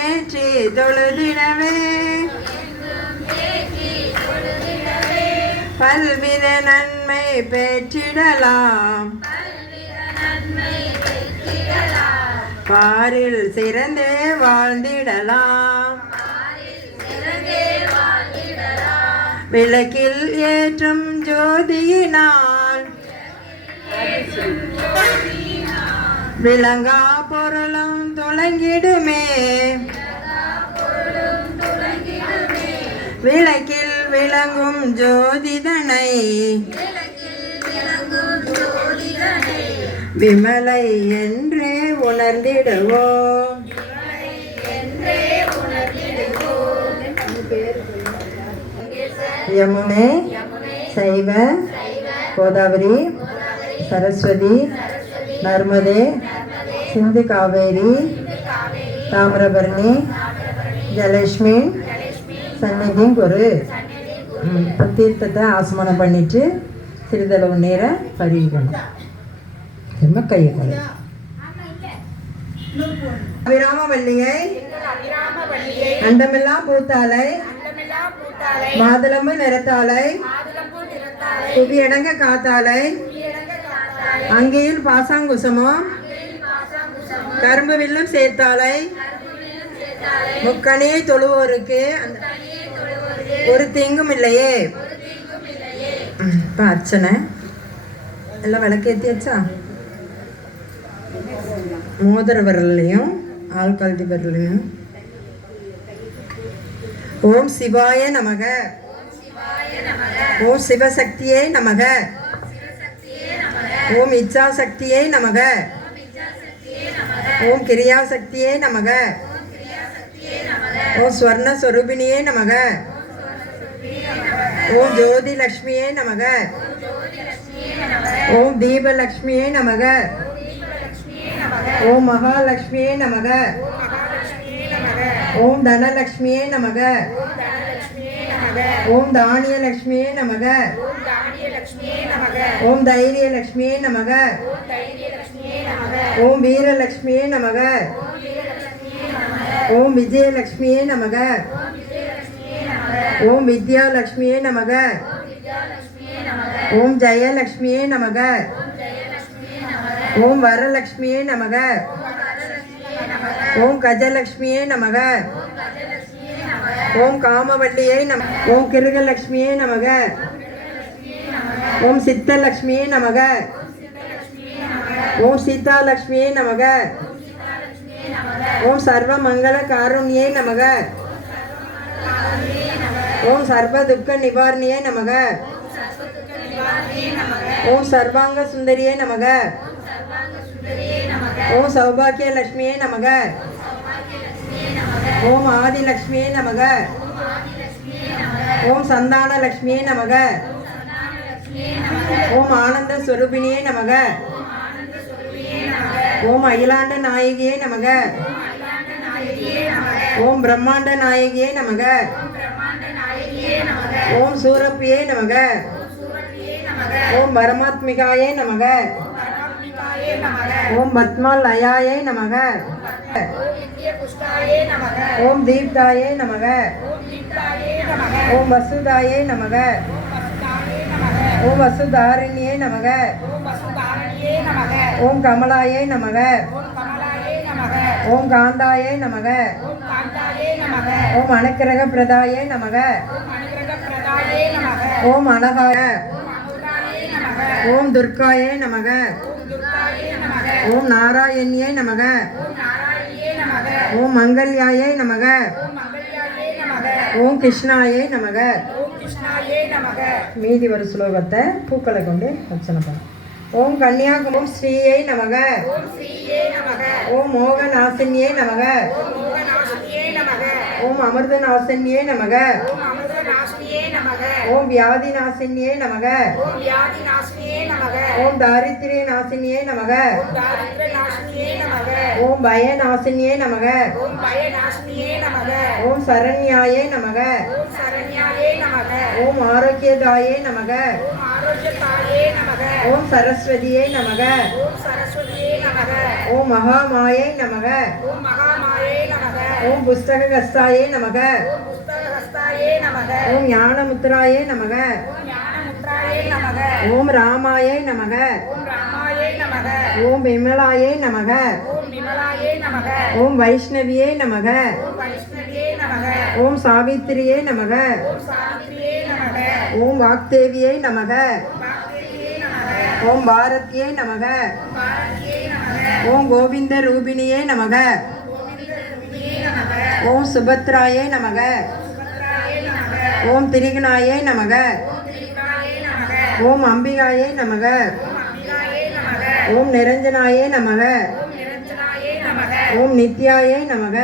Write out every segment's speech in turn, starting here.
ஏற்றி தொழுதிடவே பல்வித நன்மை பெற்றிடலாம். பாரில் சிறந்தே வாழ்ந்திடலாம். விளக்கில் ஏற்றும் ஜோதியினால் விளங்கா பொருளும் துலங்கிடுமே. விளக்கில் விளங்கும் ஜோதிதனை விமலை என்றே உணர்ந்திடுவோம். யமுனை, சைவ, கோதாவரி, சரஸ்வதி, நர்மதே, சிந்து காவேரி, தாமிரபரணி, ஜலலட்சுமி சந்நிதியும் ஒரு தீர்த்தத்தை ஆசமனம் பண்ணிட்டு சிறிதளவு நேரம் பருகிக்கணும். திரும்ப கையை கழு. அபிராமவல்லியை அண்டமெல்லாம் பூத்தாலை மாதுளம்பு நிறத்தாலை புவியடங்க காத்தாலை அங்கேயில் பாசாங்குசமும் கரும்பு வில்லும் சேர்த்தாலை முக்கணியை தொழுவோருக்கு ஒரு தீங்கும் இல்லையே. இப்போ அர்ச்சனை எல்லாம் விளக்கேற்றியாச்சா? மோதிர விரல்லையும் ஆள்கால்டி விரல்லையும் ஓம் சிவாய நமக, ஓம் சிவசக்தியே நமக, ஓம் இச்சாசக்தியே நமக, ஓம் கிரியாசக்தியே நமக, ஓம் ஸ்வர்ணஸ்வரூபிணியே நமக, ஓம் ஜோதி லக்ஷ்மியே நமக, ஓம் தீபலக்ஷ்மியே நமக, ஓம் மகாலட்சுமியே நமக, ஓம் தனலக்ஷ்மியே நமக, ஓம் தானியலக்ஷ்மியே நமக, ஓம் தைரியலக்ஷ்மியே நமக, ஓம் வீரலக்ஷ்மியே நமக, ஓம் விஜயலக்ஷ்மியே நமக, ஓம் வித்யாலக்ஷ்மியே நமக, ஓம் ஜெயலக்ஷ்மியே நமக, ஓம் வரலக்ஷ்மியே நமக, ஓம் கஜலக்ஷ்மியே நமக, ஓம் காமவல்லியை நம, ஓம் கிருகலக்ஷ்மியே நமக, ஓம் சித்தலக்ஷ்மியே நமக, ஓம் சீதாலக்ஷ்மியே நமக, ஓம் சர்வ மங்கள காருண்யே நமக, ஓம் சர்வ துக்க நிவாரணியே நமக, ஓம் சர்வாங்க சுந்தரியே நமக, ஓம் சௌபாக்கிய லட்சுமியே நமக, ஓம் ஆதிலட்சுமியே நமக, ஓம் சந்தான லட்சுமியே நமக, ஓம் ஆனந்த ஸ்வரூபிணியே நமக, ஓம் அகிலாண்ட நாயகியே நமக, ஓம் பிரம்மாண்ட நாயகியே நமக, ஓம் சூரப்பியே நமக, ஓம் பரமாத்மிகாயே நமக, ஓம் பத்மாலயாயே நமக, ஓம் தீப்தாயே நமக, ஓம் வசுதாயே நமக, ஓம் வசுதாரிணியே நமக, ஓம் கமலாயே நமக, ஓம் காந்தாயே நமக, ஓம் அனுக்கிரக பிரதாயே நமக, ஓம் அனகாய, ஓம் துர்காயே நமக, ஓம் நாராயணியே நமக, ஓம் மங்கல்யாயே நமக, ஓம் கிருஷ்ணாயே நமக. மீதி ஒரு ஸ்லோகத்தை பூக்களை கொண்டு அர்ச்சனை பண்ண. ஓம் கன்னியாகுமம் ஸ்ரீயை நமக, ஓம் மோகநாசினியே நமக, ஓம் அமிர்தநாசினியே நமக, ஓம் வியாதிநாசினியே நமக, ஓம் தாரித்ரிய நாசினியே நமக, ஓம் பயநாசினியே நமக, ஓம் சரண்யாயே நமக, ஓம் ஆரோக்கியதாயே நமக, ஓம் சரஸ்வதியே நமக, ஓம் மகாமாயே நமக, ஓம் புஸ்தகஹஸ்தாயே நமக. ஓம் ஞானமுத்ராயே நமக. ஓம் ராமாயை நமக. ஓம் விமலாயை நமக. ஓம் வைஷ்ணவியே நமக. ஓம் சாவித்திரியே நமக. ஓம் வாக்தேவியை நமக. ஓம் பாரதியை நமக. ஓம் கோவிந்த ரூபிணியே நமக. ஓம் சுபத்ராயே நமக. ஓம் திரிகுணாயே நமக. ஓம் அம்பிகாயே நமக. ஓம் நிரஞ்சனாயே நமக. ஓம் நித்யாயே நமக.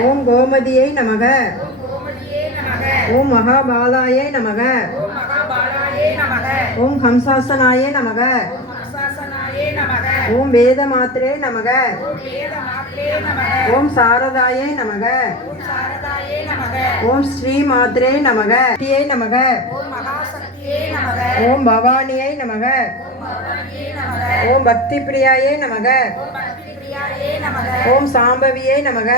ஓம் கோமதியை நமக. ஓம் மகாபாலாயே நமக. ஓம் ஹம்சாசனாயே நமக. ஓம் வேதமாத்ரே நமக. ஓம் சாரதாயே நமக. ஓம் ஸ்ரீமாத்ரே நமக. நமக. ஓம் பவானியை நமக. ஓம் பக்தி பிரியாயே நமக. ஓம் சாம்பவியை நமக.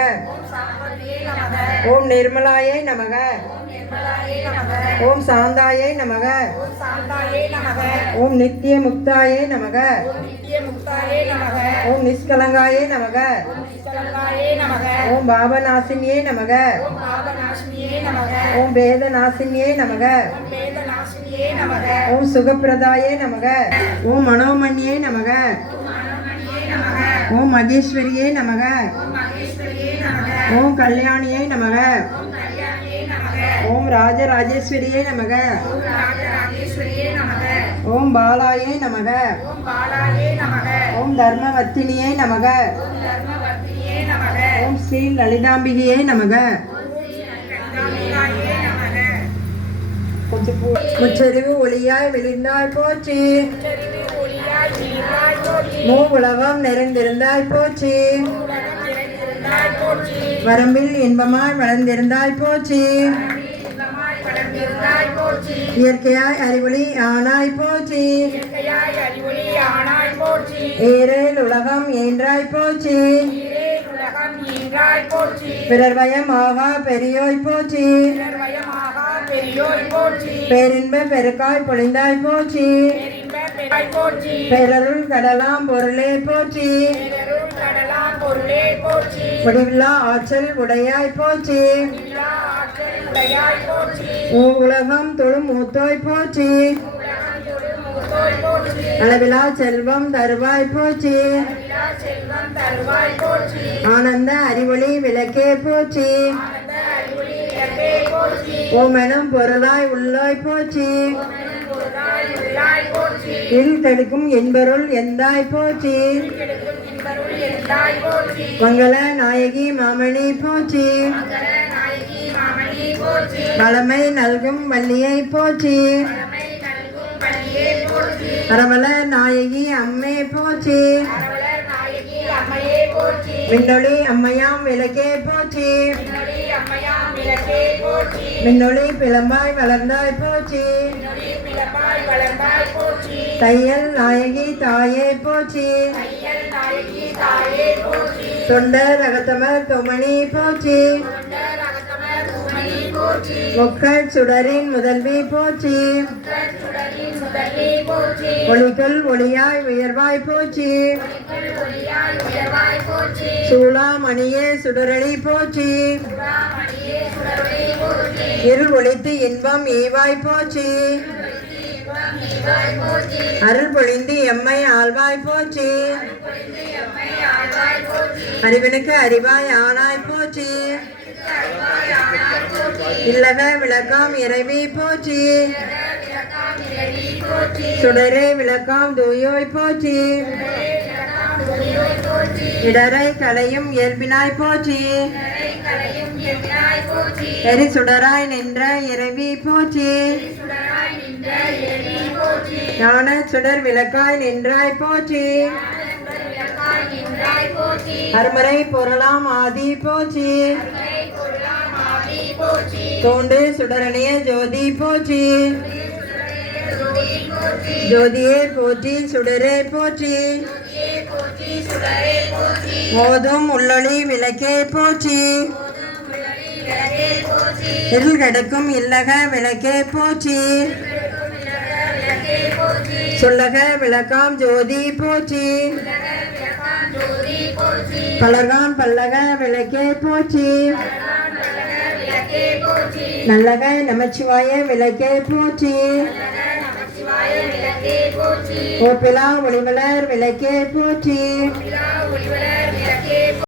ஓம் நிர்மலாயை நமக. ஓம் சாந்தாயை நமக. ஓம் நித்திய முக்தாயை நமக. ஓம் நிஷ்கலங்காயை நமக. ஓம் பாபநாசினியே நமக. ஓம் வேதநாசினியே நமக. ஓம் சுகப்பிரதாயே நமக. ஓம் மனோமணியே நமக. ஓம் மகேஸ்வரியே நமக. ஓம் கல்யாணியை நமக. ஓம் ராஜராஜேஸ்வரியே நமக. ஓம் பாலாயே நமக. ஓம் தர்மவர்த்தினியே நமக. ஓம் ஸ்ரீ லலிதாம்பிகையே நமக. முச்சரிவு ஒளியாய் விழிந்தாய் போச்சு. மூவுலகம் நிறைந்திருந்தாய் போச்சு. வரம்பில் இன்பமாய் வளர்ந்திருந்தாய் போச்சு. இயற்கையாய் அறிவொளி ஆனாய் போச்சு. ஏரேல் உலகம் ஏன்றாய் போச்சு. பிறர் வயம் ஆகா பெரியோய் போச்சு. பேரின்ப பெருக்காய் பொழிந்தாய் போச்சு. பேரருள் கடலாம் பொருளே போச்சு. முடிவில்லா ஆற்றல் உடையாய் போச்சு. உலகம் தொழும் மூத்தோய் போச்சு. அளவிலா செல்வம் தருவாய் போச்சு. ஆனந்த அறிவொளி விளக்கே போச்சு. ஓமெனும் பொருளாய் உள்ளாய் போச்சு. இல் தடுக்கும் என்பருள் எந்தாய் போச்சு. மங்கள நாயகி மாமணி போச்சு. வளமை நல்கும் வள்ளியை போச்சு. அரவல நாயகி அம்மே போச்சு. மின்னொளி அம்மையாம் விளக்கே போச்சு. மின்னொளி பிளம்பாய் வளர்ந்தாய் போச்சு. தையல் நாயகி தாயே போச்சு. தொண்டர் அகத்தமர் தொமணி போச்சு. முக்கள் சுடரின் முதல்வி போச்சு. ஒளிகள் ஒளியாய் உயர்வாய் போச்சு. சூளாமணியே சுடரளி போச்சு. இருள் ஒளித்து இன்பம் ஈவாய் போச்சு. அருள் பொழிந்து எம்மை ஆழ்வாய் போச்சு. அறிவனுக்கு அறிவாய் ஆனாய் போச்சு. இல்லக விளக்கம் இறைவி போச்சு. சுடரே விளக்கம் தூயோய் போச்சு. இடரை கலையும் இயல்பினாய் போச்சு. எரி சுடராய் நின்ற இறைவி போச்சு. ஞான சுடர் விளக்காய் நின்றாய் போச்சு. அருமறை பொருளாம் ஆதி போச்சு. தோண்டு சுடரணிய ஜோதி போச்சு. ஜோதியே போற்றி சுடரே போற்றி. ஓதும் உள்ளொளி விளக்கே போற்றி இருள் கெடுக்கும் இல்லக விளக்கே போற்றி சொல்லக விளக்காம் ஜோதி போற்றி பலர்காம் பல்லக விளக்கே போற்றி நல்லக நமச்சிவாய விளக்கே போற்றி ஓப்பிலா ஒளிமலர் விளக்கே போற்றி